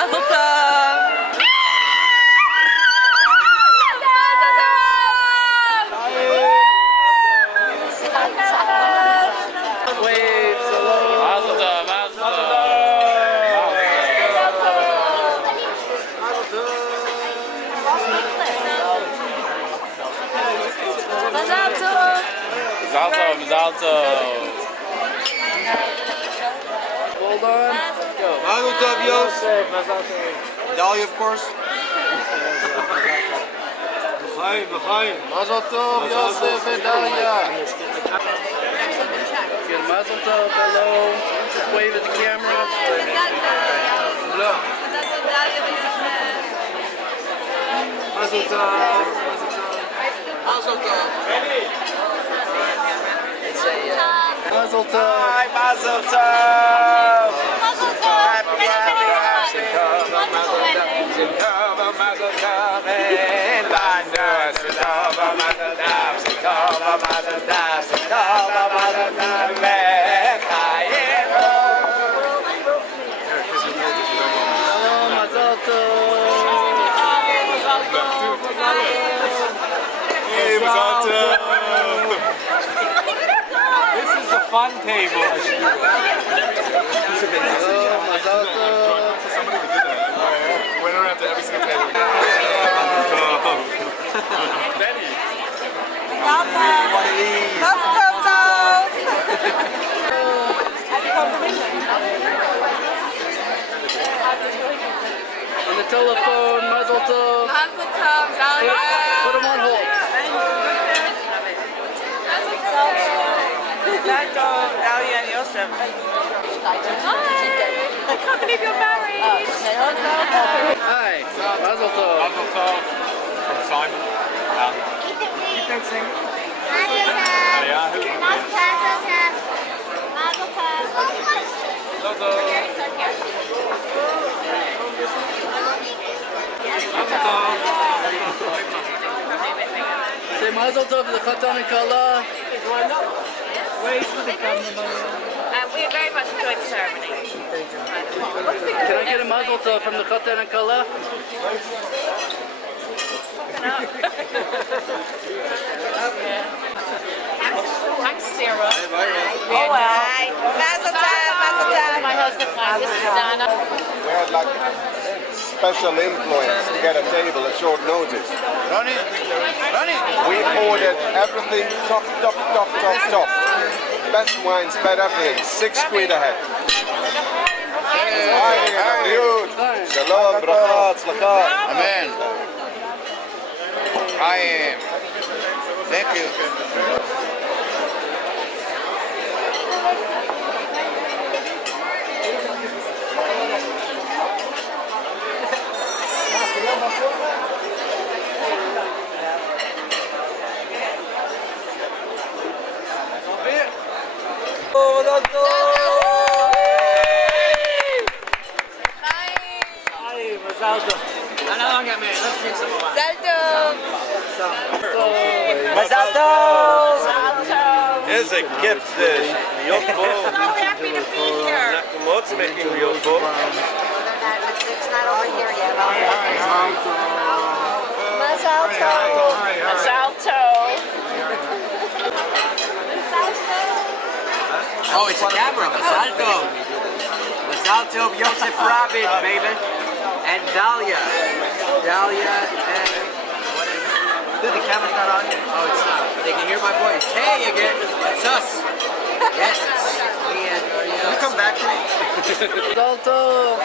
Mazel tov. Waves, hello. Mazel tov, mazel tov. Mazel tov. Mazel tov. Hold on. Go. Mazel tov, Yosef. Dalia, of course. Mazel tov, Yosef and Dalia. Good mazel tov, hello. Just wave at the camera. Mazel tov. Mazel tov. Mazel tov. Hi, Mazel tov. Mazel tov. Happy, happy, happy. Mazel tov, Mazel tov, and Bandus. Mazel tov, Mazel tov, Mazel tov, Mazel tov, and Chayim. Hello, mazel tov. Hey, Mazel tov. This is the fun table. Hello, mazel tov. Went around to every single table. Benny. Mazel tov. On the telephone, mazel tov. Mazel tov. Put him on hold. Dalia and Yosef. Hi. I can't believe you're married. Hi, mazel tov. Mazel tov from Simon. Keep dancing. Yeah. Say mazel tov to the Chatan and Kala. We very much enjoyed the ceremony. Can I get a mazel tov from the Chatan and Kala? I'm Sarah. Oh well. Mazel tov. Mazel tov. My husband. This is Donna. We had like special influence to get a table at short notice. Ronnie. We ordered everything top. Best wines, best everything. 6 quid a head. Hi, Beirut. Shalom, bracha, tzlacha. Amen. I am. Thank you. Mazel tov. Is a gift this. So happy to be here. What's making real book? It's not over here yet. Mazel tov. Mazel tov. Oh, it's a camera. Mazel tov. Mazel tov, Yosef Rabin, baby. And Dalia. Dalia and... Dude, the camera's not on yet. Oh, it's not. They can hear my voice. Hey again. It's us. Yes, it's me and... Can you come back to me? Mazel tov.